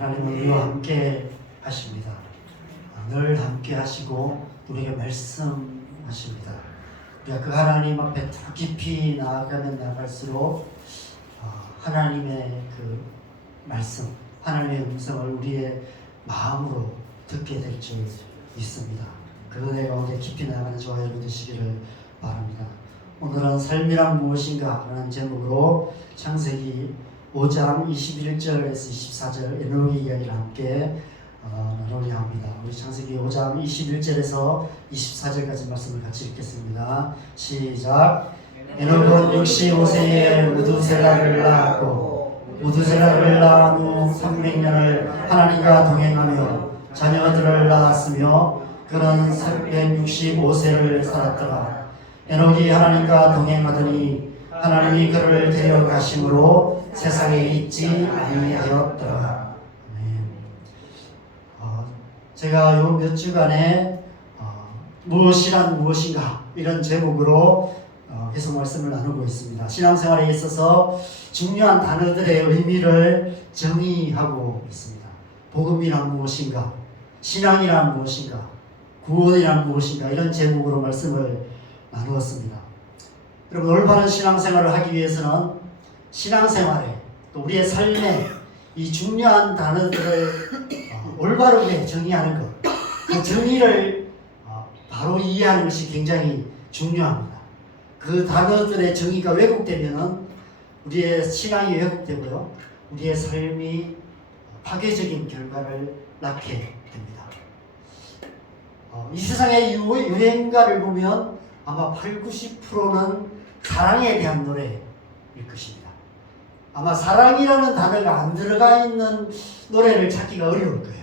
하나님은 우리와 함께 하십니다. 늘 함께 하시고 우리에게 말씀하십니다. 우리가 그 하나님 앞에 더 깊이 나아가면 나갈수록 하나님의 그 말씀, 하나님의 음성을 우리의 마음으로 듣게 될 줄 믿습니다. 그 은혜 가운데 깊이 나아가는 저와 여러분 되시기를 바랍니다. 오늘은 삶이란 무엇인가 라는 제목으로 창세기 5장 21절에서 24절 에녹의 이야기를 함께 나누려 합니다. 우리 창세기 5장 21절에서 24절까지 말씀을 같이 읽겠습니다. 시작. 에녹은 65세에 무두셀라를 낳았고 무두셀라를 낳은 후 300년을 하나님과 동행하며 자녀들을 낳았으며 그는 365세를 살았더라. 에녹이 하나님과 동행하더니 하나님이 그를 데려가심으로 세상에 있지 아니하였더라. 제가 요 몇 주간에 무엇이란 무엇인가 이런 제목으로 계속 말씀을 나누고 있습니다. 신앙생활에 있어서 중요한 단어들의 의미를 정의하고 있습니다. 복음이란 무엇인가, 신앙이란 무엇인가, 구원이란 무엇인가 이런 제목으로 말씀을 나누었습니다. 여러분, 올바른 신앙생활을 하기 위해서는 신앙생활에 또 우리의 삶에 이 중요한 단어들을 올바르게 정의하는 것, 그 정의를 바로 이해하는 것이 굉장히 중요합니다. 그 단어들의 정의가 왜곡되면은 우리의 신앙이 왜곡되고요, 우리의 삶이 파괴적인 결과를 낳게 됩니다. 이 세상의 유행가를 보면 아마 80~90%는 사랑에 대한 노래일 것입니다. 아마 사랑이라는 단어가 안 들어가 있는 노래를 찾기가 어려울 거예요.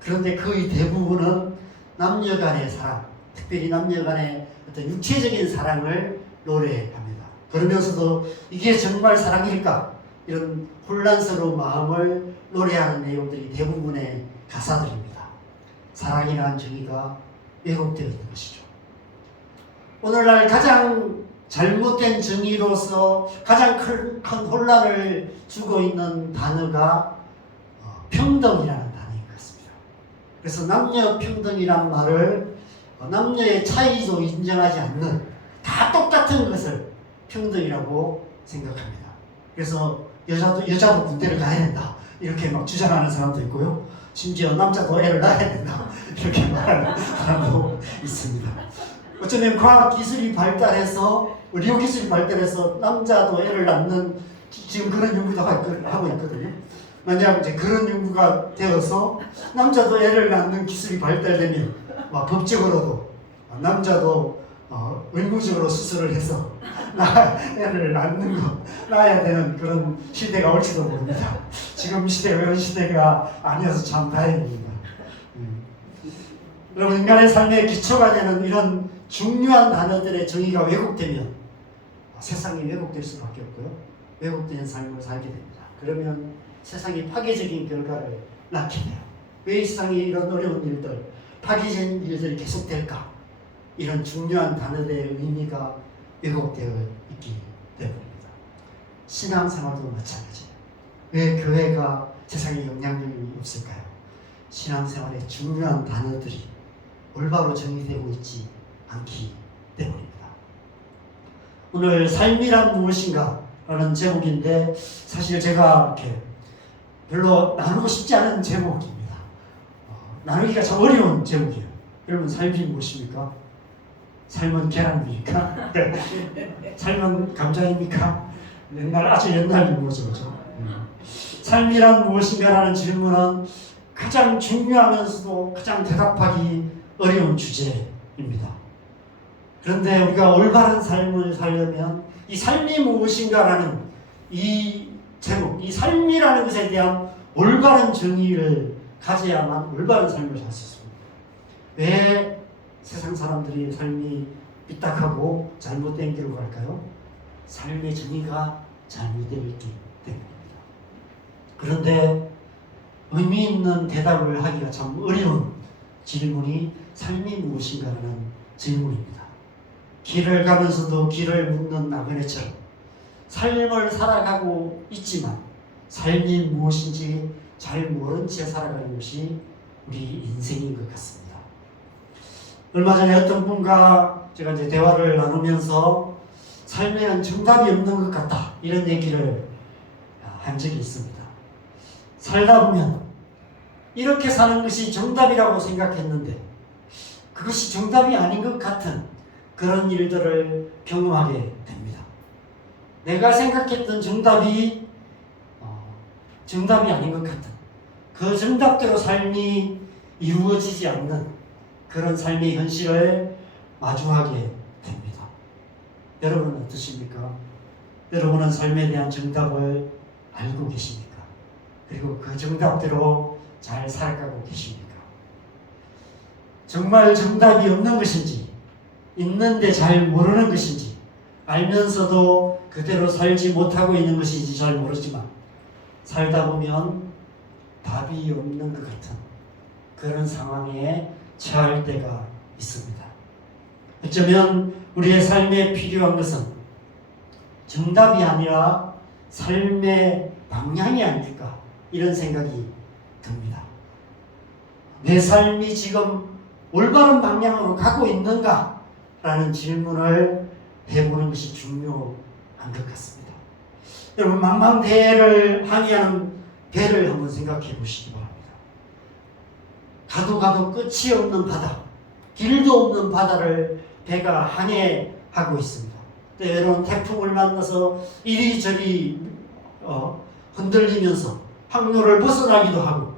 그런데 거의 대부분은 남녀 간의 사랑, 특별히 남녀 간의 어떤 육체적인 사랑을 노래합니다. 그러면서도 이게 정말 사랑일까? 이런 혼란스러운 마음을 노래하는 내용들이 대부분의 가사들입니다. 사랑이라는 정의가 왜곡되어 있는 것이죠. 오늘날 가장 잘못된 정의로서 가장 큰 혼란을 주고 있는 단어가 평등이라는 단어인 것 같습니다. 그래서 남녀 평등이란 말을 남녀의 차이도 인정하지 않는, 다 똑같은 것을 평등이라고 생각합니다. 그래서 여자도 군대를 가야 된다 이렇게 막 주장하는 사람도 있고요, 심지어 남자도 애를 낳아야 된다 이렇게 말하는 사람도 있습니다. 어쩌면 과학기술이 발달해서, 의료기술이 발달해서 남자도 애를 낳는 지금 그런 연구도 하고 있거든요. 만약 이제 그런 연구가 되어서 남자도 애를 낳는 기술이 발달되면 법적으로도 남자도 의무적으로 수술을 해서 애를 낳아야 되는 그런 시대가 올지도 모릅니다. 지금 시대가 그런 시대가 아니어서 참 다행입니다. 여러분, 인간의 삶의 기초가 되는 이런 중요한 단어들의 정의가 왜곡되면 세상이 왜곡될 수밖에 없고요, 왜곡된 삶을 살게 됩니다. 그러면 세상이 파괴적인 결과를 낳게 돼요. 왜 이 세상에 이런 어려운 일들, 파괴적인 일들이 계속될까? 이런 중요한 단어들의 의미가 왜곡되어 있기 때문입니다. 신앙생활도 마찬가지예요. 왜 교회가 세상에 영향력이 없을까요? 신앙생활의 중요한 단어들이 올바로 정의되고 있지 않기 때문입니다. 오늘 삶이란 무엇인가 라는 제목인데, 사실 제가 이렇게 별로 나누고 싶지 않은 제목입니다. 나누기가 참 어려운 제목이에요. 여러분, 삶이 무엇입니까? 삶은 계란입니까? 삶은 감자입니까? 아주 옛날 용어죠. 삶이란 무엇인가 라는 질문은 가장 중요하면서도 가장 대답하기 어려운 주제입니다. 그런데 우리가 올바른 삶을 살려면 이 삶이 무엇인가라는 이 제목, 이 삶이라는 것에 대한 올바른 정의를 가져야만 올바른 삶을 살 수 있습니다. 왜 세상 사람들이 삶이 삐딱하고 잘못된 길로 갈까요? 삶의 정의가 잘못되어 있기 때문입니다. 그런데 의미 있는 대답을 하기가 참 어려운 질문이 삶이 무엇인가라는 질문입니다. 길을 가면서도 길을 묻는 나그네처럼 삶을 살아가고 있지만 삶이 무엇인지 잘 모른 채 살아가는 것이 우리 인생인 것 같습니다. 얼마 전에 어떤 분과 제가 이제 대화를 나누면서 삶에는 정답이 없는 것 같다, 이런 얘기를 한 적이 있습니다. 살다 보면 이렇게 사는 것이 정답이라고 생각했는데 그것이 정답이 아닌 것 같은 그런 일들을 경험하게 됩니다. 내가 생각했던 정답이 정답이 아닌 것 같은, 그 정답대로 삶이 이루어지지 않는 그런 삶의 현실을 마주하게 됩니다. 여러분은 어떠십니까? 여러분은 삶에 대한 정답을 알고 계십니까? 그리고 그 정답대로 잘 살아가고 계십니까? 정말 정답이 없는 것인지, 있는데 잘 모르는 것인지, 알면서도 그대로 살지 못하고 있는 것인지 잘 모르지만 살다 보면 답이 없는 것 같은 그런 상황에 처할 때가 있습니다. 어쩌면 우리의 삶에 필요한 것은 정답이 아니라 삶의 방향이 아닐까, 이런 생각이 듭니다. 내 삶이 지금 올바른 방향으로 가고 있는가? 라는 질문을 해보는 것이 중요한 것 같습니다. 여러분, 망망대해를 항해하는 배를 한번 생각해 보시기 바랍니다. 가도 가도 끝이 없는 바다, 길도 없는 바다를 배가 항해하고 있습니다. 때로는 태풍을 만나서 이리저리 흔들리면서 항로를 벗어나기도 하고,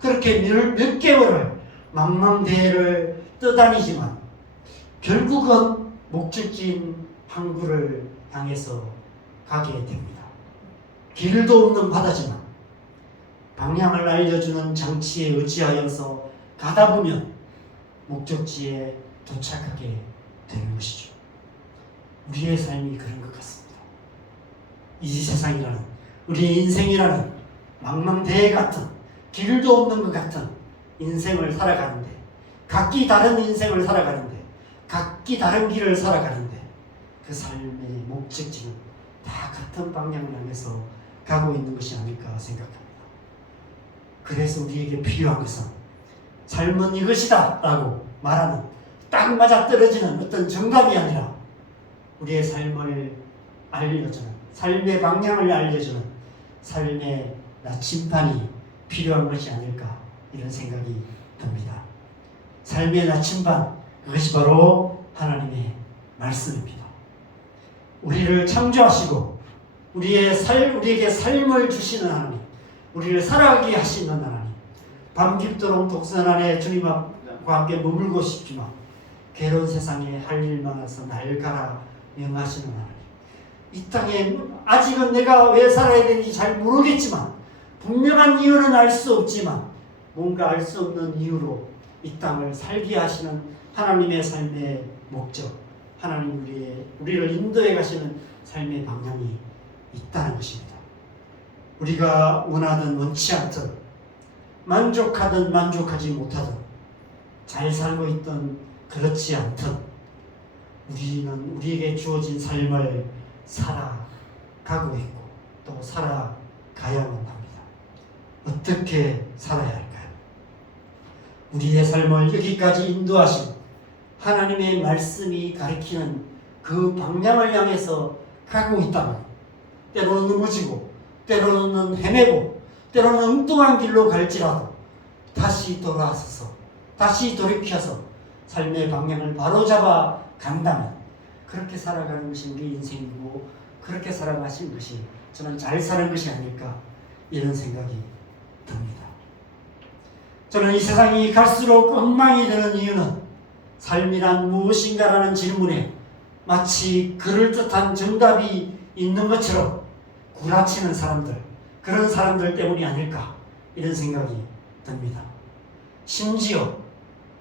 그렇게 몇 개월을 망망대해를 떠다니지만 결국은 목적지인 항구를 향해서 가게 됩니다. 길도 없는 바다지만 방향을 알려주는 장치에 의지하여서 가다 보면 목적지에 도착하게 되는 것이죠. 우리의 삶이 그런 것 같습니다. 이 세상이라는, 우리 인생이라는 망망대해 같은, 길도 없는 것 같은 인생을 살아가는데, 각기 다른 인생을 살아가는데, 각기 다른 길을 살아가는데, 그 삶의 목적지는 다 같은 방향을 향해서 가고 있는 것이 아닐까 생각합니다. 그래서 우리에게 필요한 것은 삶은 이것이다 라고 말하는 딱 맞아떨어지는 어떤 정답이 아니라 우리의 삶을 알려주는, 삶의 방향을 알려주는 삶의 나침반이 필요한 것이 아닐까, 이런 생각이 듭니다. 삶의 나침반, 그것이 바로 하나님의 말씀입니다. 우리를 창조하시고 우리에게 삶을 주시는 하나님, 우리를 살아가게 하시는 하나님, 밤깊도록 독선 안에 주님과 함께 머물고 싶지만 괴로운 세상에 할 일 많아서 날 가라 명하시는 하나님, 이 땅에 아직은 내가 왜 살아야 되는지 잘 모르겠지만, 분명한 이유는 알 수 없지만 뭔가 알 수 없는 이유로 이 땅을 살게 하시는 하나님의 삶의 목적, 하나님 우리를 인도해 가시는 삶의 방향이 있다는 것입니다. 우리가 원하든 원치 않든, 만족하든 만족하지 못하든, 잘 살고 있든 그렇지 않든 우리는 우리에게 주어진 삶을 살아가고 있고 또 살아가야만 합니다. 어떻게 살아야 할까요? 우리의 삶을 여기까지 인도하신 하나님의 말씀이 가리키는 그 방향을 향해서 가고 있다면, 때로는 넘어지고 때로는 헤매고 때로는 엉뚱한 길로 갈지라도 다시 돌아서서 다시 돌이켜서 삶의 방향을 바로잡아 간다면 그렇게 살아가는 것이 우리 인생이고, 그렇게 살아가신 것이 저는 잘 사는 것이 아닐까, 이런 생각이 듭니다. 저는 이 세상이 갈수록 엉망이 되는 이유는 삶이란 무엇인가라는 질문에 마치 그럴듯한 정답이 있는 것처럼 구라치는 사람들, 그런 사람들 때문이 아닐까, 이런 생각이 듭니다. 심지어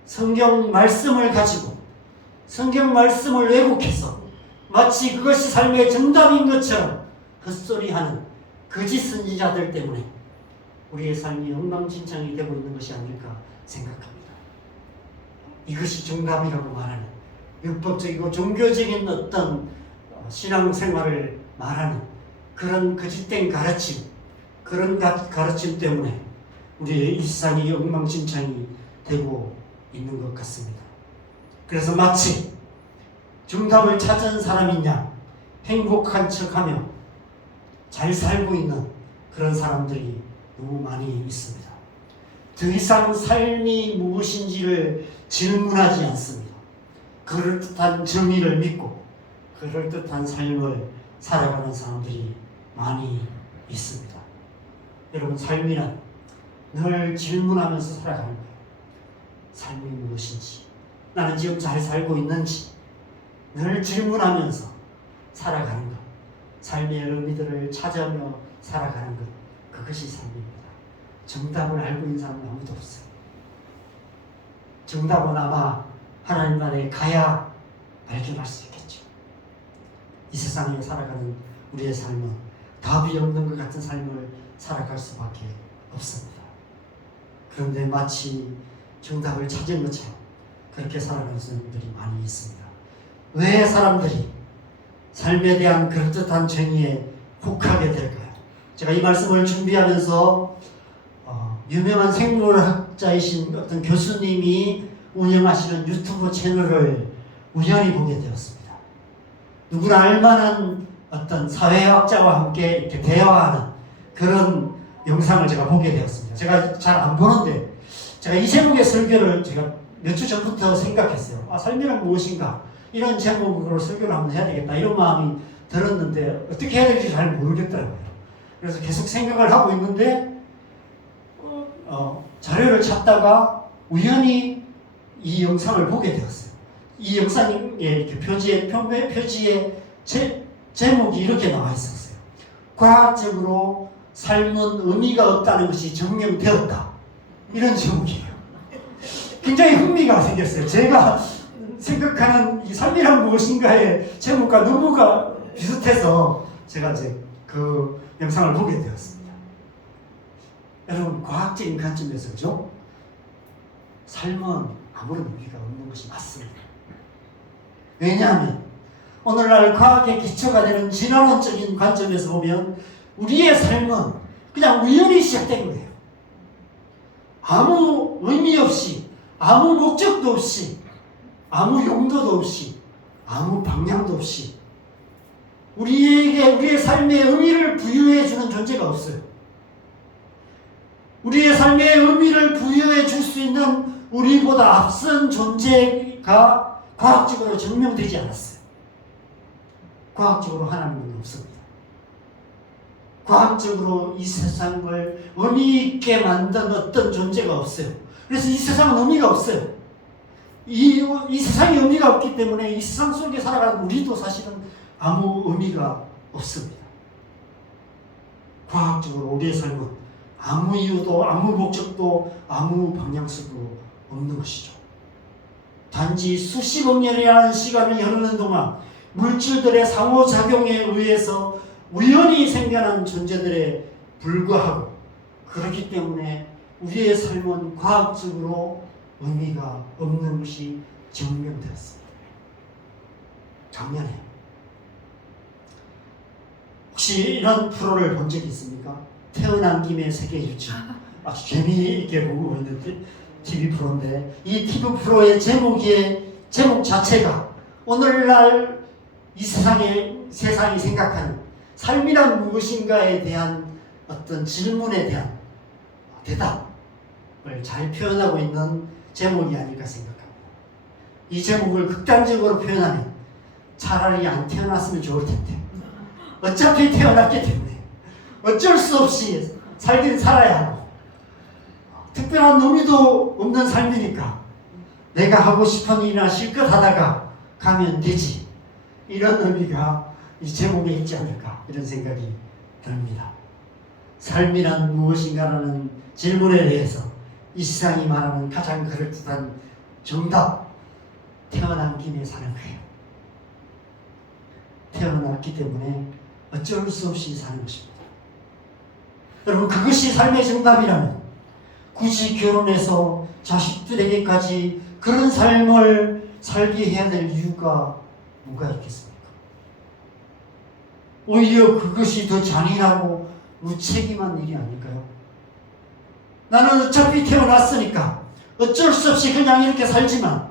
성경 말씀을 가지고 성경 말씀을 왜곡해서 마치 그것이 삶의 정답인 것처럼 헛소리하는 거짓 선지자들 때문에 우리의 삶이 엉망진창이 되고 있는 것이 아닐까 생각합니다. 이것이 정답이라고 말하는, 율법적이고 종교적인 어떤 신앙생활을 말하는 그런 거짓된 가르침, 그런 가르침 때문에 우리의 일상이 엉망진창이 되고 있는 것 같습니다. 그래서 마치 정답을 찾은 사람이냐 행복한 척하며 잘 살고 있는 그런 사람들이 너무 많이 있습니다. 더 이상 삶이 무엇인지를 질문하지 않습니다. 그럴듯한 정의를 믿고 그럴듯한 삶을 살아가는 사람들이 많이 있습니다. 여러분, 삶이란 늘 질문하면서 살아가는 거예요. 삶이 무엇인지, 나는 지금 잘 살고 있는지 늘 질문하면서 살아가는 것, 삶의 의미들을 찾아며 살아가는 것, 그것이 삶입니다. 정답을 알고 있는 사람은 아무도 없어요. 정답은 아마 하나님 나라에 가야 발견할 수 있겠죠. 이 세상에 살아가는 우리의 삶은 답이 없는 것 같은 삶을 살아갈 수밖에 없습니다. 그런데 마치 정답을 찾은 것처럼 그렇게 살아가는 사람들이 많이 있습니다. 왜 사람들이 삶에 대한 그럴듯한 정의에 혹하게 될까요? 제가 이 말씀을 준비하면서 유명한 생물학자이신 어떤 교수님이 운영하시는 유튜브 채널을 우연히 보게 되었습니다. 누구나 알만한 어떤 사회학자와 함께 이렇게 대화하는 그런 영상을 제가 보게 되었습니다. 제가 잘 안 보는데 제가 이 제목의 설교를 제가 몇 주 전부터 생각했어요. 삶이란 무엇인가? 이런 제목으로 설교를 한번 해야 되겠다. 이런 마음이 들었는데 어떻게 해야 될지 잘 모르겠더라고요. 그래서 계속 생각을 하고 있는데 자료를 찾다가 우연히 이 영상을 보게 되었어요. 이 영상의 이렇게 표지에 제목이 이렇게 나와 있었어요. 과학적으로 삶은 의미가 없다는 것이 증명되었다. 이런 제목이에요. 굉장히 흥미가 생겼어요. 제가 생각하는 이 삶이란 무엇인가의 제목과 너무가 비슷해서 제가 이제 그 영상을 보게 되었습니다. 여러분, 과학적인 관점에서 그죠? 삶은 아무런 의미가 없는 것이 맞습니다. 왜냐하면 오늘날 과학의 기초가 되는 진화론적인 관점에서 보면 우리의 삶은 그냥 우연히 시작된 거예요. 아무 의미 없이, 아무 목적도 없이, 아무 용도도 없이, 아무 방향도 없이 우리에게 우리의 삶에 의미를 부여해주는 존재가 없어요. 우리의 삶에 의미를 부여해 줄 수 있는 우리보다 앞선 존재가 과학적으로 증명되지 않았어요. 과학적으로 하나님은 없습니다. 과학적으로 이 세상을 의미 있게 만든 어떤 존재가 없어요. 그래서 이 세상은 의미가 없어요. 이 세상에 의미가 없기 때문에 이 세상 속에 살아가는 우리도 사실은 아무 의미가 없습니다. 과학적으로 우리의 삶은 아무 이유도 아무 목적도 아무 방향성도 없는 것이죠. 단지 수십억 년이라는 시간을 흐르는 동안 물질들의 상호작용에 의해서 우연히 생겨난 존재들에 불과하고, 그렇기 때문에 우리의 삶은 과학적으로 의미가 없는 것이 증명되었습니다. 작년에 혹시 이런 프로를 본 적이 있습니까? 태어난 김에 세계 유치. 아주 재미있게 보고 있는 TV 프로인데, 이 TV 프로의 제목 자체가 오늘날 이 세상이 생각하는 삶이란 무엇인가에 대한 어떤 질문에 대한 대답을 잘 표현하고 있는 제목이 아닐까 생각합니다. 이 제목을 극단적으로 표현하면 차라리 안 태어났으면 좋을 텐데, 어차피 태어났기 때문에 어쩔 수 없이 살긴 살아야 하고, 특별한 의미도 없는 삶이니까 내가 하고 싶은 일이나 실컷 하다가 가면 되지, 이런 의미가 이 제목에 있지 않을까, 이런 생각이 듭니다. 삶이란 무엇인가라는 질문에 대해서 이 세상이 말하는 가장 그럴듯한 정답, 태어난 김에 사는 거예요. 태어났기 때문에 어쩔 수 없이 사는 것입니다. 여러분, 그것이 삶의 정답이라면 굳이 결혼해서 자식들에게까지 그런 삶을 살게 해야 될 이유가 뭐가 있겠습니까? 오히려 그것이 더 잔인하고 무책임한 일이 아닐까요? 나는 어차피 태어났으니까 어쩔 수 없이 그냥 이렇게 살지만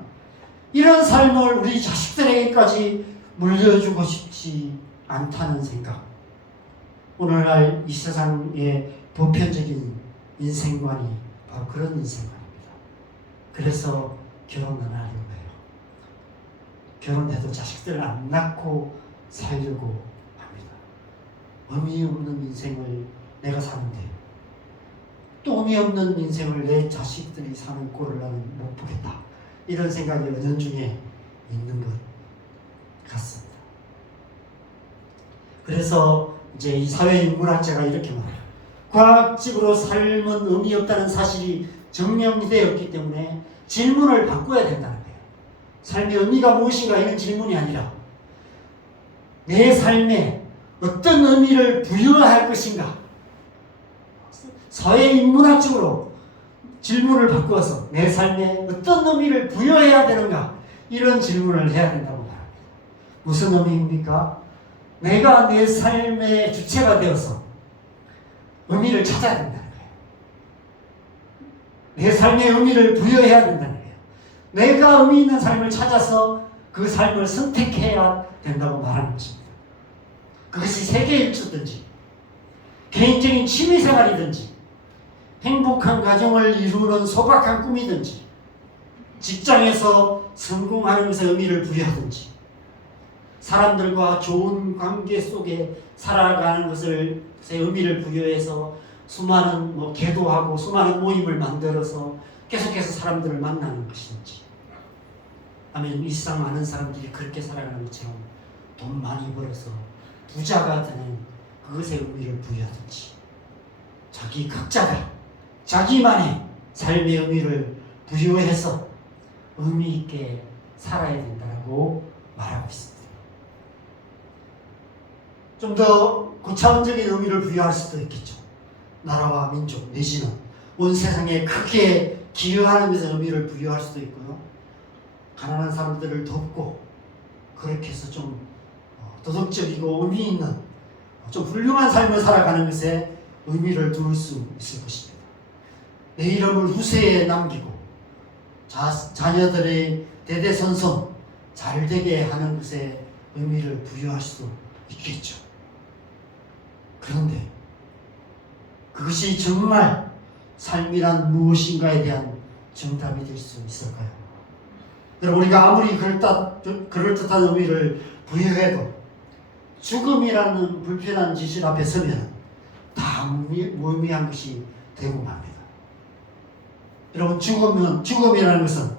이런 삶을 우리 자식들에게까지 물려주고 싶지 않다는 생각. 오늘날 이 세상의 보편적인 인생관이 바로 그런 인생관입니다. 그래서 결혼을 하려고 해요. 결혼해도 자식들을 안 낳고 살려고 합니다. 의미 없는 인생을 내가 사는데 또 의미 없는 인생을 내 자식들이 사는 꼴을 나는 못 보겠다. 이런 생각이 은연중에 있는 것 같습니다. 그래서 이제 이 사회인문학자가 이렇게 말해요. 과학적으로 삶은 의미 없다는 사실이 증명되었기 때문에 질문을 바꿔야 된다는 거예요. 삶의 의미가 무엇인가 이런 질문이 아니라 내 삶에 어떤 의미를 부여할 것인가. 사회인문학적으로 질문을 바꾸어서 내 삶에 어떤 의미를 부여해야 되는가 이런 질문을 해야 된다고 말합니다. 무슨 의미입니까? 내가 내 삶의 주체가 되어서 의미를 찾아야 된다는 거예요. 내 삶의 의미를 부여해야 된다는 거예요. 내가 의미 있는 삶을 찾아서 그 삶을 선택해야 된다고 말하는 것입니다. 그것이 세계 일주든지 개인적인 취미생활이든지 행복한 가정을 이루는 소박한 꿈이든지 직장에서 성공하는 것에 의미를 부여하든지 사람들과 좋은 관계 속에 살아가는 것을 의미를 부여해서 수많은 기도하고 수많은 모임을 만들어서 계속해서 사람들을 만나는 것인지 아니면 이 세상 많은 사람들이 그렇게 살아가는 것처럼 돈 많이 벌어서 부자가 되는 그것에 의미를 부여하든지 자기 각자가 자기만의 삶의 의미를 부여해서 의미 있게 살아야 된다고 말하고 있습니다. 좀 더 고차원적인 의미를 부여할 수도 있겠죠. 나라와 민족 내지는 온 세상에 크게 기여하는 것에 의미를 부여할 수도 있고요. 가난한 사람들을 돕고 그렇게 해서 좀 도덕적이고 의미 있는 좀 훌륭한 삶을 살아가는 것에 의미를 두을 수 있을 것입니다. 내 이름을 후세에 남기고 자녀들의 대대손손 잘되게 하는 것에 의미를 부여할 수 있겠죠. 그런데 그것이 정말 삶이란 무엇인가에 대한 정답이 될 수 있을까요? 여러분, 우리가 아무리 그럴듯한 의미를 부여해도 죽음이라는 불편한 지실 앞에 서면 다 무의미한 것이 되고 맙니다. 여러분, 죽음이라는 것은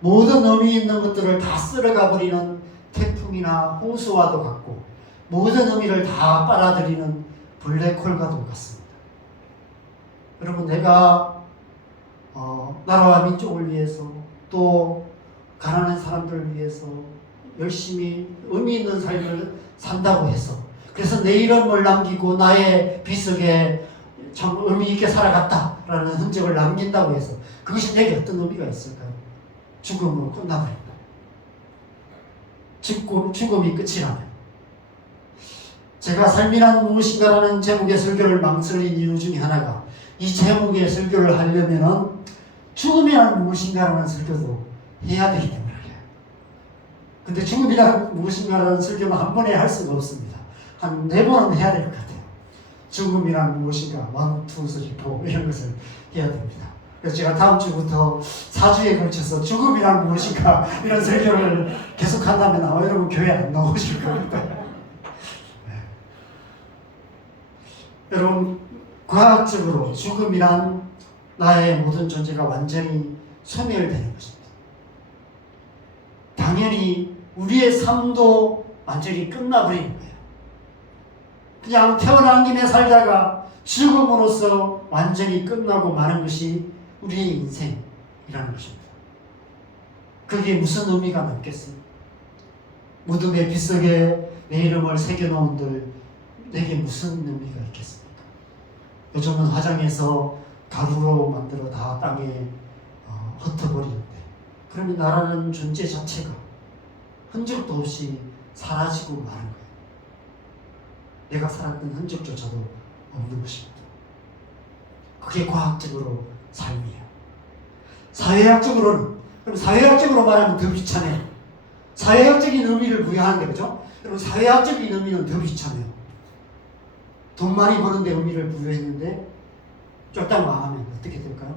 모든 의미 있는 것들을 다 쓸어가 버리는 태풍이나 홍수와도 같고 모든 의미를 다 빨아들이는 블랙홀과도 같습니다. 여러분, 내가 나라와 민족을 위해서 또 가난한 사람들을 위해서 열심히 의미 있는 삶을 산다고 해서 그래서 내 이름을 남기고 나의 비석에 참 의미 있게 살아갔다라는 흔적을 남긴다고 해서 그것이 내게 어떤 의미가 있을까요? 죽음으로 끝나버린다. 죽음이 끝이라면 제가 삶이란 무엇인가라는 제목의 설교를 망설인 이유 중에 하나가 이 제목의 설교를 하려면은 죽음이란 무엇인가라는 설교도 해야 되기 때문에 그래요. 근데 죽음이란 무엇인가라는 설교는 한 번에 할 수가 없습니다. 한 4번은 해야 될 것 같아요. 죽음이란 무엇인가 1, 2, 3, 4 이런 것을 해야 됩니다. 그래서 제가 다음 주부터 4주에 걸쳐서 죽음이란 무엇인가 이런 설교를 계속 한다면 여러분 교회 안 나오실 겁니다. 네. 여러분, 과학적으로 죽음이란 나의 모든 존재가 완전히 소멸되는 것입니다. 당연히 우리의 삶도 완전히 끝나버리는 거예요. 그냥 태어난 김에 살다가 죽음으로써 완전히 끝나고 마는 것이 우리의 인생이라는 것입니다. 그게 무슨 의미가 남겠어요? 무덤의 빗속에 내 이름을 새겨놓은들 내게 무슨 의미가 있겠습니까? 요즘은 화장해서 가루로 만들어 다 땅에 흩어버리는데 그러면 나라는 존재 자체가 흔적도 없이 사라지고 마는 거예요. 내가 살았던 흔적조차도 없는 것입니다. 그게 과학적으로 삶이에요. 사회학적으로는, 그럼 사회학적으로 말하면 더 비참해요. 사회학적인 의미를 부여하는데, 그죠? 여러분, 사회학적인 의미는 더 비참해요. 돈 많이 버는데 의미를 부여했는데 쫄딱 망하면 어떻게 될까요?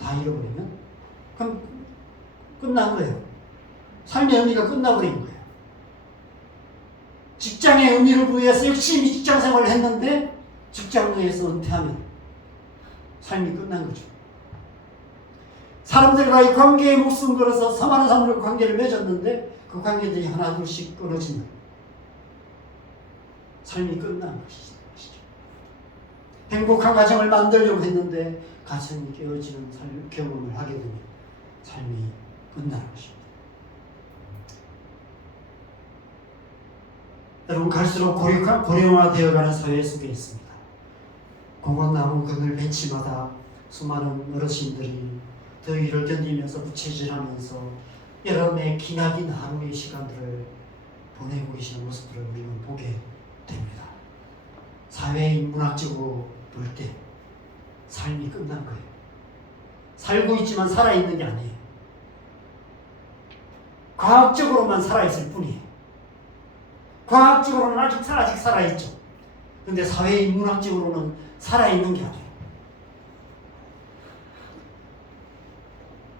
다 잃어버리면? 그럼 끝난 거예요. 삶의 의미가 끝나버린 거예요. 직장의 의미를 부여해서 열심히 직장 생활을 했는데 직장 내에서 은퇴하면 삶이 끝난 거죠. 사람들과의 관계에 목숨 걸어서 수많은 사람들과 관계를 맺었는데 그 관계들이 하나둘씩 끊어지면 삶이 끝난 것이죠. 행복한 가정을 만들려고 했는데 가정이 깨어지는 경험을 하게 되면 삶이 끝나는 것입니다. 여러분, 갈수록 고령화되어가는 사회 속에 있습니다. 공원나무 그늘 벤치마다 수많은 어르신들이 더위를 견디면서 부채질하면서 여름의 기나긴 하루의 시간들을 보내고 계시는 모습들을 우리는 보게 됩니다. 사회인문학적으로 볼 때 삶이 끝난 거예요. 살고 있지만 살아있는 게 아니에요. 과학적으로만 살아있을 뿐이에요. 과학적으로는 아직 살아있죠. 그런데 사회인문학적으로는 살아있는 게 아니에요.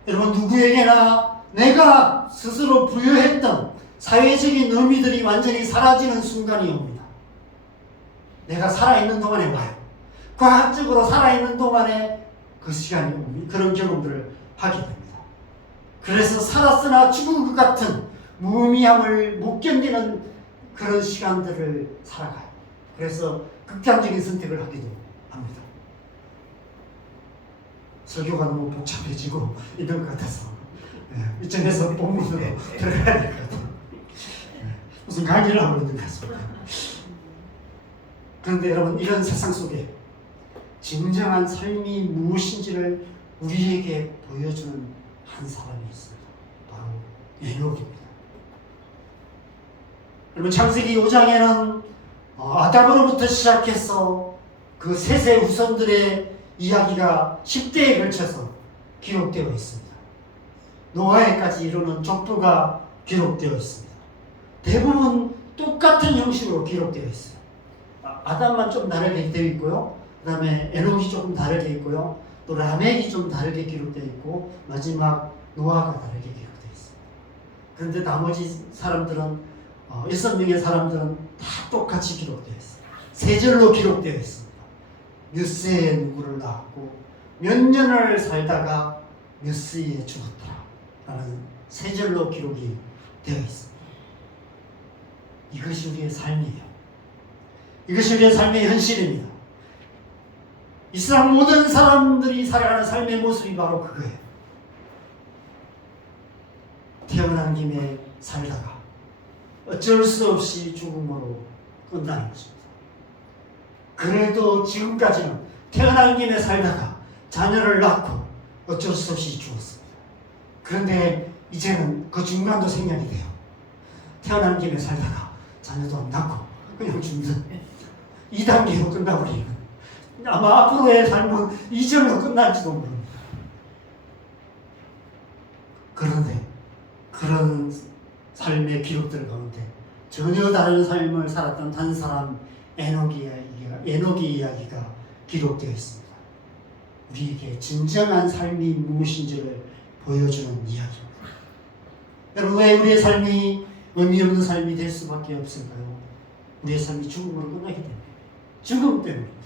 여러분, 누구에게나 내가 스스로 부여했던 사회적인 의미들이 완전히 사라지는 순간이 옵니다. 내가 살아있는 동안에 와요. 과학적으로 살아있는 동안에 그 시간이 옵니다. 그런 경험들을 하게 됩니다. 그래서 살았으나 죽은 것 같은 무의미함을 못 견디는 그런 시간들을 살아가요. 그래서 극단적인 선택을 하기도 합니다. 설교가 너무 복잡해지고 있는 것 같아서 이쯤에서 본문으로 들어가야 될 것 같아요. 무슨 강의를 하고 있는 것 같습니다. 그런데 여러분, 이런 세상 속에 진정한 삶이 무엇인지를 우리에게 보여주는 한 사람이 있습니다. 바로 에녹입니다. 여러분, 창세기 5장에는 아담으로부터 시작해서 그 셋의 후손들의 이야기가 10대에 걸쳐서 기록되어 있습니다. 노아에까지 이르는 족보가 기록되어 있습니다. 대부분 똑같은 형식으로 기록되어 있어요. 아담만 좀 다르게 되어 있고요. 그 다음에 에녹이 조금 다르게 있고요. 또 라멕이 좀 다르게 기록되어 있고 마지막 노아가 다르게 기록되어 있습니다. 그런데 나머지 사람들은 6명의 사람들은 다 똑같이 기록되어 있어요. 세 절로 기록되어 있습니다. 몇 세에 누구를 낳았고 몇 년을 살다가 몇 세에 죽었더라 라는 세 절로 기록이 되어 있습니다. 이것이 우리의 삶이에요. 이것이 우리의 삶의 현실입니다. 이 세상 모든 사람들이 살아가는 삶의 모습이 바로 그거예요. 태어난 김에 살다가 어쩔 수 없이 죽음으로 끝나는 것입니다. 그래도 지금까지는 태어난 김에 살다가 자녀를 낳고 어쩔 수 없이 죽었습니다. 그런데 이제는 그 중간도 생략이 돼요. 태어난 김에 살다가 자녀도 안 낳고 그냥 죽는 2단계로 끝나버리는, 아마 앞으로의 삶은 2절로 끝날지도 모릅니다. 그런데 그런 삶의 기록들 가운데 전혀 다른 삶을 살았던 한 사람 에녹의 이야기가 기록되어 있습니다. 우리에게 진정한 삶이 무엇인지를 보여주는 이야기입니다. 여러분, 왜 우리의 삶이 의미 없는 삶이 될 수밖에 없을까요? 우리의 삶이 죽음으로 끝나기 때문에, 죽음 때문입니다.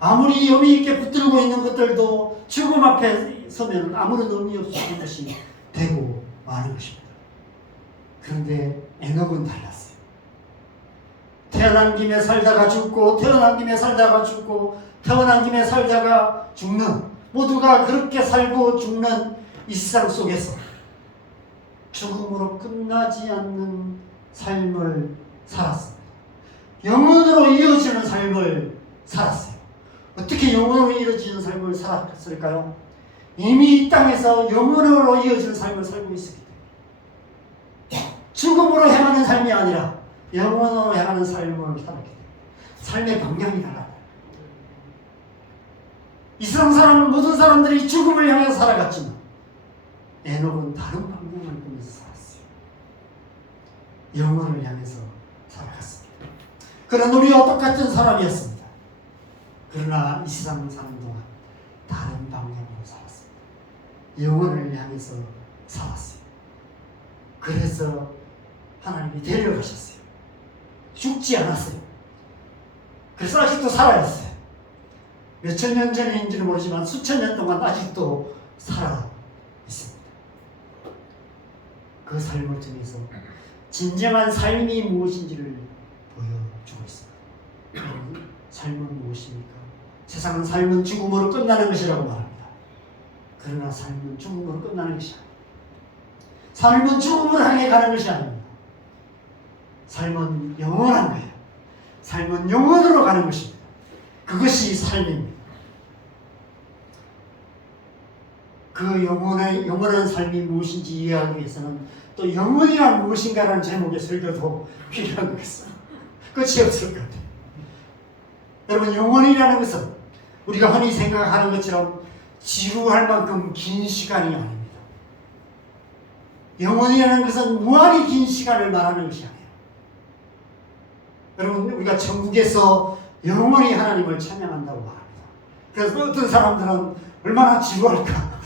아무리 의미 있게 붙들고 있는 것들도 죽음 앞에 서면 아무런 의미 없는 것이 되고 마는 것입니다. 그런데 에녹은 달랐어요. 태어난 김에 살다가 죽고 태어난 김에 살다가 죽고 태어난 김에 살다가 죽는, 모두가 그렇게 살고 죽는 이 세상 속에서 죽음으로 끝나지 않는 삶을 살았습니다. 영원으로 이어지는 삶을 살았어요. 어떻게 영원으로 이어지는 삶을 살았을까요? 이미 이 땅에서 영원으로 이어지는 삶을 살고 있었기 때문에, 죽음으로 향하는 삶이 아니라 영원으로 향하는 삶을 살았기 때문에, 삶의 방향이 달랐다. 이 세상 사람 모든 사람들이 죽음을 향해서 살아갔지만 에녹은 다른 방향을 보면서 살았어요. 영혼을 향해서 살아갔습니다. 그런 우리와 똑같은 사람이었습니다. 그러나 이 세상 사는 동안 다른 방향으로 살았습니다. 영혼을 향해서 살았어요. 그래서 하나님이 데려가셨어요. 죽지 않았어요. 그래서 아직도 살아있어요. 몇천 년 전인지는 모르지만 수천 년 동안 아직도 살아 있습니다. 그 삶을 통해서 진정한 삶이 무엇인지를 보여주고 있습니다. 삶은 무엇입니까? 세상은 삶은 죽음으로 끝나는 것이라고 말합니다. 그러나 삶은 죽음으로 끝나는 것이 아닙니다. 삶은 죽음을 향해 가는 것이 아닙니다. 삶은 영원한 거예요. 삶은 영원으로 가는 것입니다. 그것이 삶입니다. 그 영원한 삶이 무엇인지 이해하기 위해서는 또 영원이란 무엇인가라는 제목의 설교도 필요한 거겠어요. 끝이 없을 것 같아요. 여러분, 영원이라는 것은 우리가 흔히 생각하는 것처럼 지루할 만큼 긴 시간이 아닙니다. 영원이라는 것은 무한히 긴 시간을 말하는 것이 아니에요. 여러분, 우리가 천국에서 영원히 하나님을 찬양한다고 말합니다. 그래서 어떤 사람들은 얼마나 지루할까?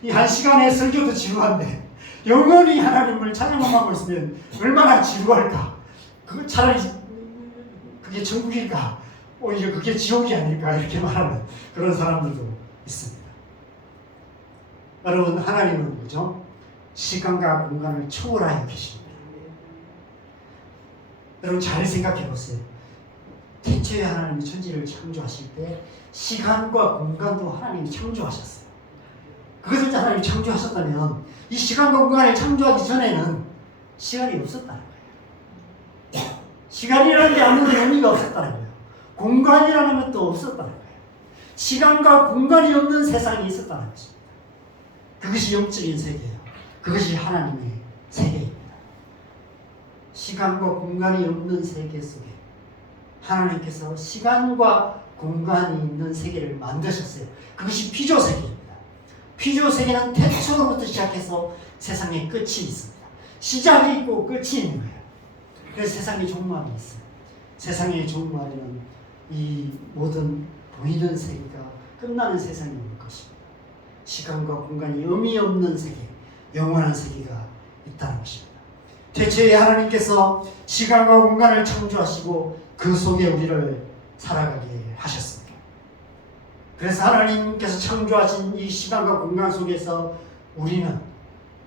이 한 시간의 설교도 지루한데 영원히 하나님을 찬양하고 있으면 얼마나 지루할까? 차라리 그게 천국일까? 오히려 그게 지옥이 아닐까? 이렇게 말하는 그런 사람들도 있습니다. 여러분, 하나님은 뭐죠? 시간과 공간을 초월하여 계십니다. 여러분, 잘 생각해 보세요. 태초에 하나님이 천지를 창조하실 때 시간과 공간도 하나님이 창조하셨어요. 그것을 하나님이 창조하셨다면 이 시간과 공간을 창조하기 전에는 시간이 없었다는 거예요. 시간이라는 게 아무런 의미가 없었다는 거예요. 공간이라는 것도 없었다는 거예요. 시간과 공간이 없는 세상이 있었다는 것입니다. 그것이 영적인 세계예요. 그것이 하나님의 세계입니다. 시간과 공간이 없는 세계 속에 하나님께서 시간과 공간이 있는 세계를 만드셨어요. 그것이 피조 세계입니다. 피조 세계는 태초로부터 시작해서 세상에 끝이 있습니다. 시작이 있고 끝이 있는 거예요. 그래서 세상에 종말이 있어요. 세상의 종말에는 이 모든 보이는 세계가 끝나는 세상이 올 것입니다. 시간과 공간이 의미 없는 세계, 영원한 세계가 있다는 것입니다. 태초에 하나님께서 시간과 공간을 창조하시고 그 속에 우리를 살아가게 하셨습니다. 그래서 하나님께서 창조하신 이 시간과 공간 속에서 우리는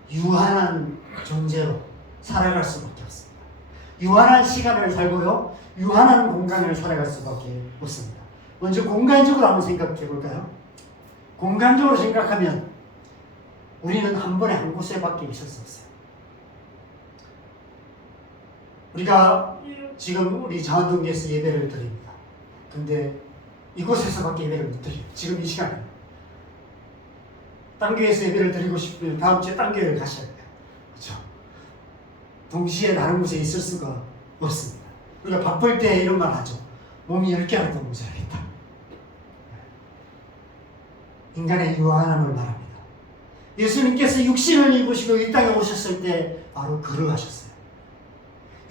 유한한 존재로 살아갈 수밖에 없습니다. 유한한 시간을 살고요, 유한한 공간을 살아갈 수밖에 없습니다. 먼저 공간적으로 한번 생각해 볼까요? 공간적으로 생각하면 우리는 한 번에 한 곳에밖에 있을 수 없어요. 우리가 지금 우리 자원동교에서 예배를 드립니다. 근데 이곳에서밖에 예배를 못 드려요. 지금 이 시간에. 딴 교회에서 예배를 드리고 싶으면 다음 주에 딴 교회를 가셔야 돼요. 그렇죠? 동시에 다른 곳에 있을 수가 없습니다. 우리가 바쁠 때 이런 말 하죠. 몸이 10개라도 모자라겠다. 인간의 유한함을 말합니다. 예수님께서 육신을 입으시고 이 땅에 오셨을 때 바로 그러하셨어요.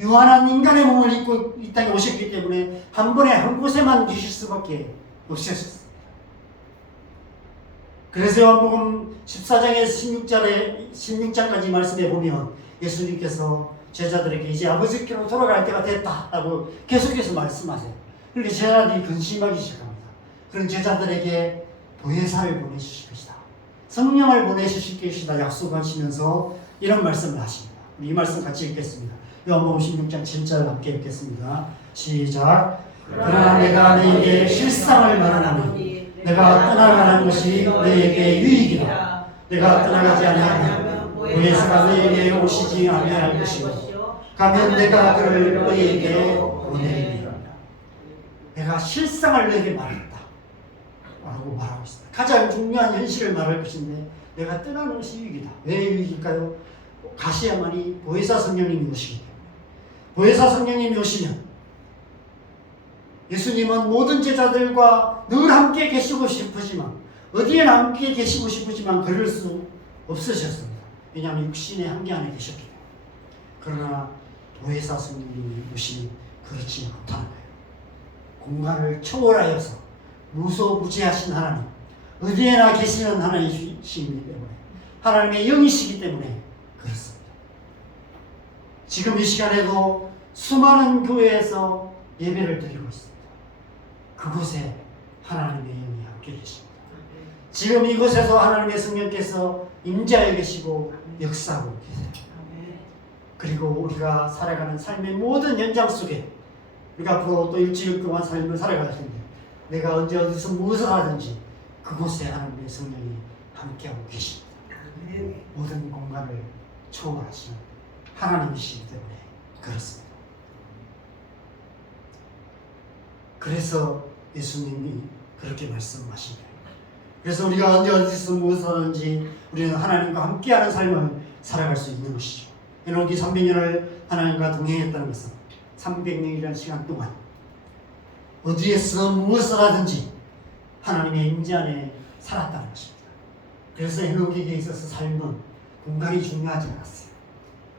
유한한 인간의 몸을 입고 이 땅에 오셨기 때문에 한 번에 한 곳에만 계실 수밖에 없으셨습니다. 그래서 요한복음 14장에서 16장까지 말씀해 보면 예수님께서 제자들에게 이제 아버지께로 돌아갈 때가 됐다라고 계속해서 말씀하세요. 그런데 제자들이 근심하기 시작합니다. 그런 제자들에게 보혜사를 보내주실 것이다. 성령을 보내주실 것이다 약속하시면서 이런 말씀을 하십니다. 이 말씀 같이 읽겠습니다. 요한복음 16장 7절 함께 읽겠습니다. 시작. 그러나 내가 너에게 실상을 말하노니 내가 떠나가는 것이 너에게 유익이다. 내가 떠나가지 아니하면 보혜사가 너에게 오시지 아니할 것이요 가면 내가 그를 너에게 보내리라. 내가 실상을 너에게 말했다 라고 말하고 있습니다. 가장 중요한 현실을 말할 것인데 내가 떠나는 것이 유익이다. 왜 유익일까요? 가셔야만이 보혜사 성령님이 오시기 때문에. 보혜사 성령님이 오시면 예수님은 모든 제자들과 늘 함께 계시고 싶으지만, 어디에나 함께 계시고 싶으지만 그럴 수 없으셨습니다. 왜냐하면 육신의 한계 안에 계셨기 때문에. 그러나 보혜사 스님이시 그렇지 못하는 거예요. 공간을 초월하여서 무소부재하신 하나님, 어디에나 계시는 하나님이시기 때문에, 하나님의 영이시기 때문에 그렇습니다. 지금 이 시간에도 수많은 교회에서 예배를 드리고 있습니다. 그곳에 하나님의 영이 함께 계십니다. 지금 이곳에서 하나님의 성령께서 임재하여 계시고 역사하고 계세요. 그리고 우리가 살아가는 삶의 모든 현장 속에, 우리가 앞으로 또 일주일 동안 삶을 살아갈 텐데, 내가 언제 어디서 무엇을 하든지 그곳에 하나님의 성령이 함께하고 계십니다. 모든 공간을 초월하시는 하나님이시기 때문에 그렇습니다. 그래서 예수님이 그렇게 말씀하신 거예요. 그래서 우리가 언제 어디서 무엇을 하든지 우리는 하나님과 함께하는 삶을 살아갈 수 있는 것이죠. 에녹이 300년을 하나님과 동행했다는 것은 300년이라는 시간 동안 어디에서 무엇을 하든지 하나님의 임재 안에 살았다는 것입니다. 그래서 에녹에게 있어서 삶은 공간이 중요하지 않았어요.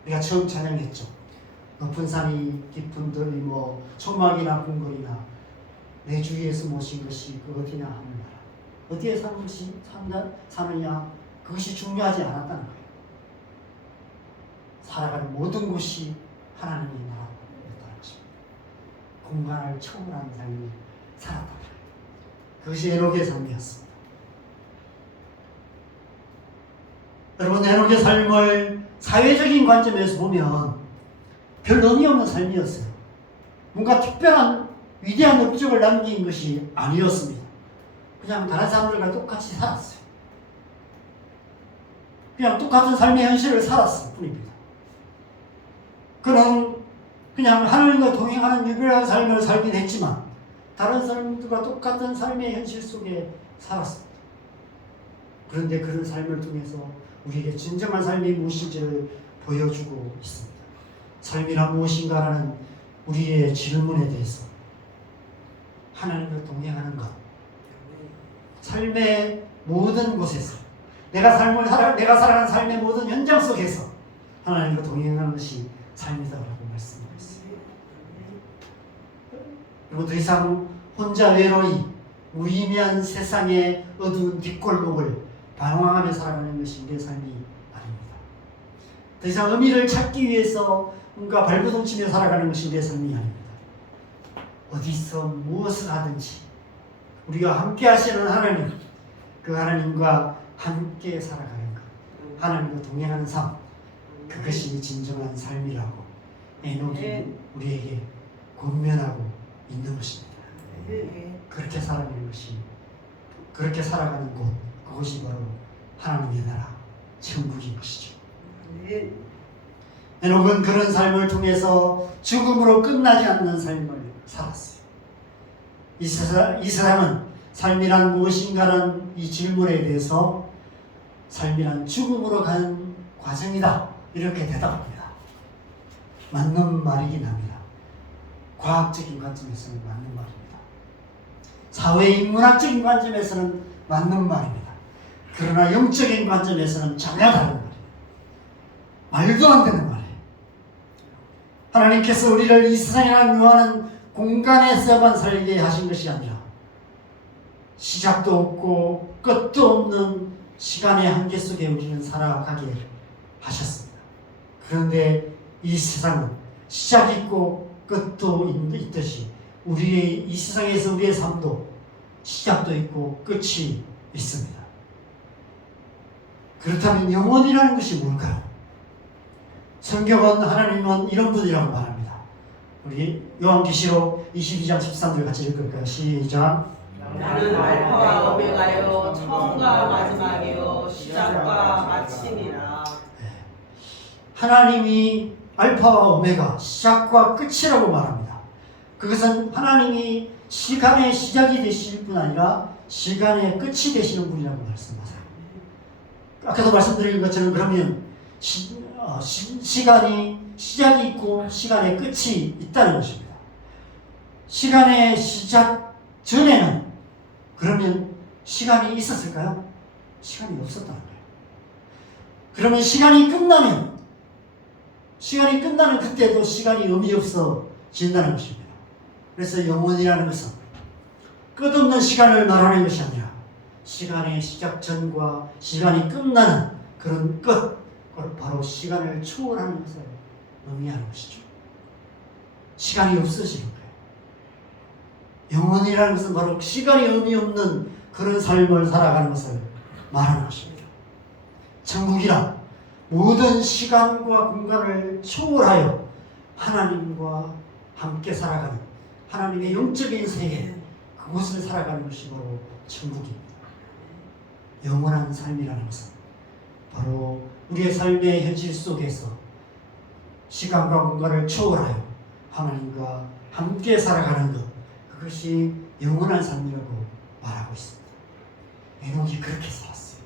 우리가 처음 찬양했죠. 높은 산이 깊은 들이 초막이나 궁궐이나 내 주위에서 모신 것이 그 어디냐 하느냐, 어디에 사느냐, 그것이 중요하지 않았다는 거예요. 살아가는 모든 곳이 하나님의 나라였다는 것입니다. 공간을 초월한 삶을 살았다는 거예요. 그것이 에녹의 삶이었습니다. 여러분, 에녹의 삶을 사회적인 관점에서 보면 별 의미 없는 삶이었어요. 뭔가 특별한 위대한 업적을 남긴 것이 아니었습니다. 그냥 다른 사람들과 똑같이 살았어요. 그냥 똑같은 삶의 현실을 살았을 뿐입니다. 그는 그냥 하나님과 동행하는 유별한 삶을 살긴 했지만 다른 사람들과 똑같은 삶의 현실 속에 살았습니다. 그런데 그런 삶을 통해서 우리에게 진정한 삶이 무엇인지를 보여주고 있습니다. 삶이란 무엇인가라는 우리의 질문에 대해서 하나님과 동행하는 것, 삶의 모든 곳에서 내가 살아가는 삶의 모든 현장 속에서 하나님과 동행하는 것이 삶이다라고 말씀하고 있습니다. 그리고 더 이상 혼자 외로이 무의미한 세상의 어두운 뒷골목을 방황하며 살아가는 것이 우리의 삶이 아닙니다. 더 이상 의미를 찾기 위해서 뭔가 발버둥치며 살아가는 것이 우리의 삶이 아닙니다. 어디서 무엇을 하든지 우리가 함께 하시는 하나님, 그 하나님과 함께 살아가는 것, 하나님과 동행하는 삶, 그것이 진정한 삶이라고 에녹이 우리에게 권면하고 있는 것입니다. 그렇게 살아가는 것이, 그렇게 살아가는 곳, 그것이 바로 하나님의 나라, 천국인 것이죠. 에녹은 그런 삶을 통해서 죽음으로 끝나지 않는 삶을 살았어요. 이 사람은 삶이란 무엇인가라는 이 질문에 대해서 삶이란 죽음으로 가는 과정이다, 이렇게 대답합니다. 맞는 말이긴 합니다. 과학적인 관점에서는 맞는 말입니다. 사회인문학적인 관점에서는 맞는 말입니다. 그러나 영적인 관점에서는 전혀 다른 말이에요. 말도 안 되는 말이에요. 하나님께서 우리를 이 세상이라는 묘한 공간에서만 살게 하신 것이 아니라 시작도 없고 끝도 없는 시간의 한계 속에 우리는 살아가게 하셨습니다. 그런데 이 세상은 시작 있고 끝도 있듯이 우리의 이 세상에서 우리의 삶도 시작도 있고 끝이 있습니다. 그렇다면 영원이라는 것이 뭘까요? 성경은, 하나님은 이런 분이라고 말합니다. 우리 요한계시록 22장 13절 같이 읽을까요? 시작. 나는 알파와 오메가요, 처음과 마지막이요, 시작과 마침이라. 하나님이 알파와 오메가, 시작과 끝이라고 말합니다. 그것은 하나님이 시간의 시작이 되실 뿐 아니라 시간의 끝이 되시는 분이라고 말씀하세요. 아까도 말씀드린 것처럼 그러면 시간이 시작이 있고 시간의 끝이 있다는 것입니다. 시간의 시작 전에는 그러면 시간이 있었을까요? 시간이 없었다는 거예요. 그러면 시간이 끝나는 그때도 시간이 의미 없어진다는 것입니다. 그래서 영원이라는 것은 끝없는 시간을 말하는 것이 아니라 시간의 시작 전과 시간이 끝나는 그런 끝, 바로 시간을 초월하는 것을 의미하는 것이죠. 시간이 없어지는 거예요. 영원이라는 것은 바로 시간이 의미 없는 그런 삶을 살아가는 것을 말하는 것입니다. 천국이란 모든 시간과 공간을 초월하여 하나님과 함께 살아가는 하나님의 영적인 세계, 그곳을 살아가는 것이 바로 천국입니다. 영원한 삶이라는 것은 바로 우리의 삶의 현실 속에서 시간과 공간을 초월하여 하나님과 함께 살아가는 것, 그것이 영원한 삶이라고 말하고 있습니다. 에녹이 그렇게 살았어요.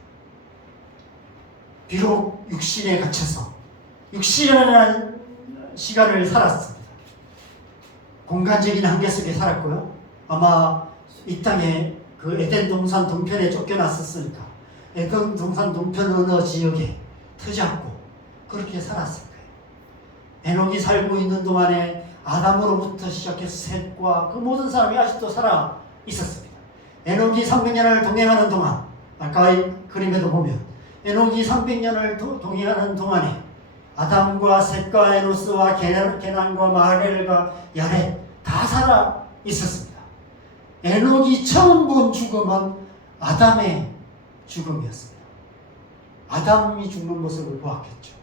비록 육신에 갇혀서 육신이라는 시간을 살았습니다. 공간적인 한계 속에 살았고요. 아마 이 땅에 그 에덴 동산 동편에 쫓겨났었으니까 에덴 동산 동편 어느 지역에 터잡고 그렇게 살았을 거예요. 에녹이 살고 있는 동안에 아담으로부터 시작해서 셋과 그 모든 사람이 아직도 살아 있었습니다. 에녹이 300년을 동행하는 동안, 아까 이 그림에도 보면 에녹이 300년을 동행하는 동안에 아담과 셋과 에노스와 게난과 마하렐과 야렛 다 살아 있었습니다. 에녹이 처음 본 죽음은 아담의 죽음이었습니다. 아담이 죽는 모습을 보았겠죠.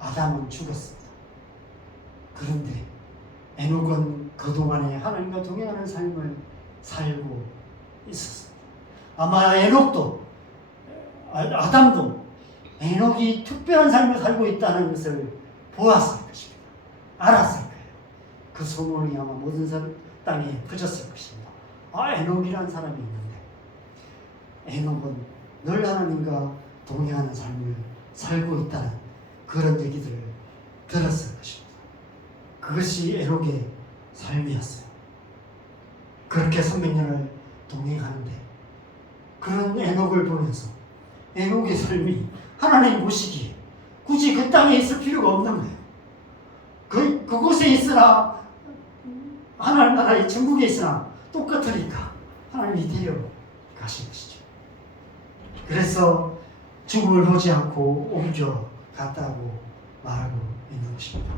아담은 죽었습니다. 그런데 에녹은 그동안에 하나님과 동행하는 삶을 살고 있었습니다. 아마 에녹도 아담도 에녹이 특별한 삶을 살고 있다는 것을 보았을 것입니다. 알았을 거예요. 그 소문이 아마 모든 땅에 퍼졌을 것입니다. 에녹이라는 사람이 있는데 에녹은 늘 하나님과 동행하는 삶을 살고 있다는 그런 얘기들을 들었을 것입니다. 그것이 에녹의 삶이었어요. 그렇게 300년을 동행하는데 그런 에녹을 보면서 에녹의 삶이 하나님 보시기에 굳이 그 땅에 있을 필요가 없는 거예요. 그곳에 있으나 하나님 나라의 천국에 있으나 똑같으니까 하나님이 데려가신 것이죠. 그래서 죽음을 보지 않고 옮겨갔다고 말하고 있는 것입니다.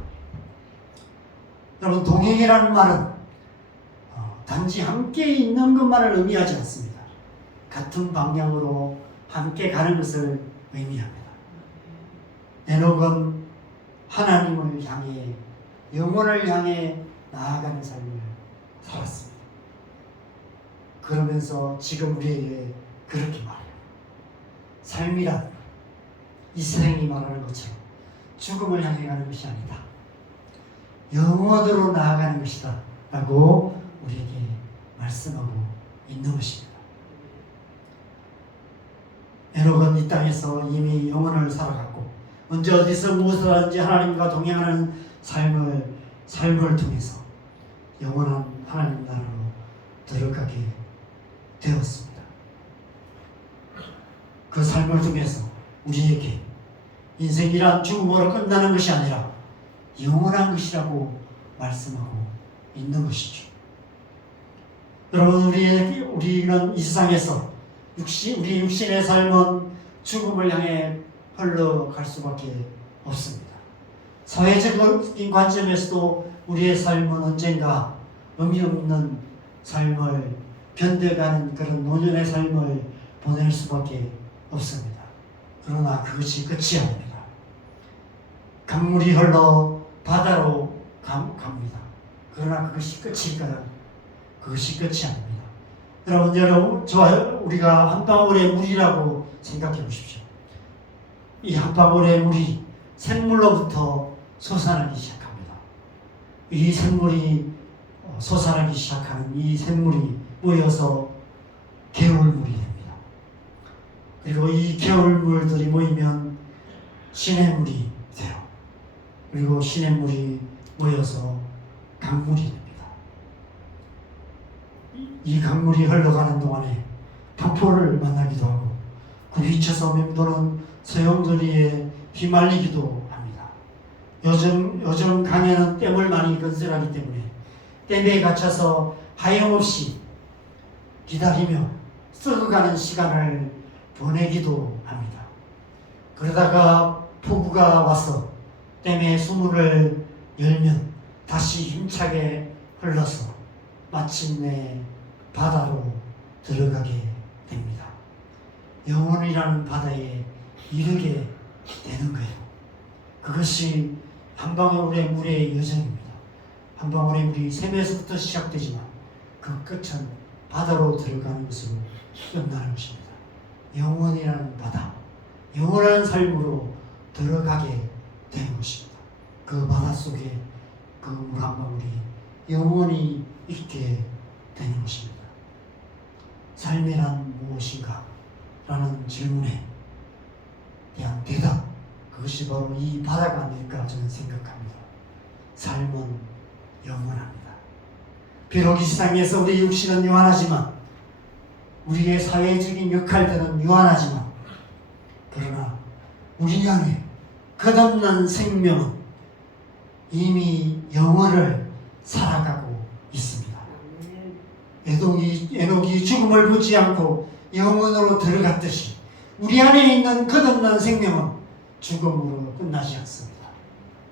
여러분, 동행이라는 말은 단지 함께 있는 것만을 의미하지 않습니다. 같은 방향으로 함께 가는 것을 의미합니다. 에녹은 하나님을 향해 영혼을 향해 나아가는 삶을 살았습니다. 그러면서 지금 우리에게 그렇게 말해요. 삶이란 이 세상이 말하는 것처럼 죽음을 향해 가는 것이 아니다. 영원으로 나아가는 것이다 라고 우리에게 말씀하고 있는 것입니다. 에녹은 이 땅에서 이미 영혼을 살아갔고 언제 어디서 무엇을 하든지 하나님과 동행하는 삶을 통해서 영원한 하나님 나라로 들어가게 되었습니다. 그 삶을 통해서 우리에게 인생이란 죽음으로 끝나는 것이 아니라 영원한 것이라고 말씀하고 있는 것이죠. 여러분, 우리는 이 세상에서 우리 육신의 삶은 죽음을 향해 흘러갈 수밖에 없습니다. 사회적인 관점에서도 우리의 삶은 언젠가 의미 없는 삶을 변대가는 그런 노년의 삶을 보낼 수밖에 없습니다. 그러나 그것이 끝이 아닙니다. 강물이 흘러 바다로 갑니다. 그러나 그것이 끝일까요? 그것이 끝이 아닙니다. 여러분, 우리가 한 방울의 물이라고 생각해 보십시오. 이 한 방울의 물이 샘물로부터 솟아나기 시작합니다. 이 샘물이 솟아나기 시작하는 이 샘물이 모여서 개울물이 됩니다. 그리고 이 개울물들이 모이면 시냇물이 돼요. 그리고 시냇물이 모여서 강물이 됩니다. 이 강물이 흘러가는 동안에 폭포를 만나기도 하고 굴이쳐서 맴도는 소용돌이에 휘말리기도 합니다. 요즘 강에는 댐을 많이 건설하기 때문에 댐에 갇혀서 하염없이 기다리며 썩어가는 시간을 보내기도 합니다. 그러다가 폭우가 와서 댐의 수문을 열면 다시 힘차게 흘러서 마침내 바다로 들어가게 됩니다. 영원이라는 바다에 이르게 되는 거예요. 그것이 한 방울의 물의 여정입니다. 한 방울의 물이 샘에서부터 시작되지만 그 끝은 바다로 들어가는 것으로 끝나는 것입니다. 영원이라는 바다, 영원한 삶으로 들어가게 되는 것입니다. 그 바다 속에 그 물 한 방울이 영원히 있게 되는 것입니다. 삶이란 무엇인가? 라는 질문에 대한 대답, 그것이 바로 이 바다가 아닐까 저는 생각합니다. 삶은 영원합니다. 비록 이 세상에서 우리 육신은 유한하지만, 우리의 사회적인 역할들은 유한하지만, 그러나 우리 안에 끝없는 생명은 이미 영원을 살아가고 있습니다. 에녹이 죽음을 보지 않고 영원으로 들어갔듯이 우리 안에 있는 끝없는 생명은 죽음으로 끝나지 않습니다.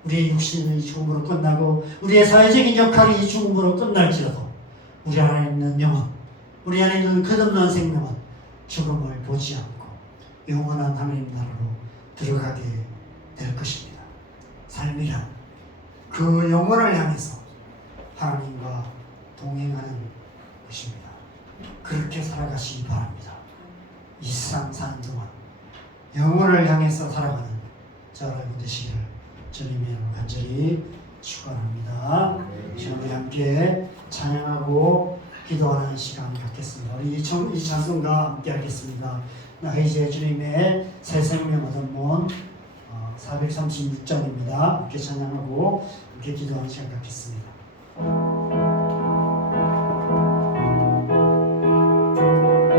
우리의 육신이 죽음으로 끝나고 우리의 사회적인 역할이 죽음으로 끝날지라도 우리 안에 있는 영혼, 우리 안에 있는 끝없는 생명은 죽음을 보지 않고 영원한 하나님 나라로 들어가게 될 것입니다. 삶이란 그 영혼을 향해서 하나님과 동행하는 것입니다. 그렇게 살아가시기 바랍니다. 이 세상 사는 동안 영혼을 향해서 살아가는 저와 여러분 되시기를 주님의 이름으로 간절히 축원합니다. 우리 함께 찬양하고 기도하는 시간 갖겠습니다. 우리 이 찬송가 함께 하겠습니다. 나 이제 주님의 새 생명 얻은 문 436장입니다. 함께 찬양하고 함께 기도하는 시간 갖겠습니다.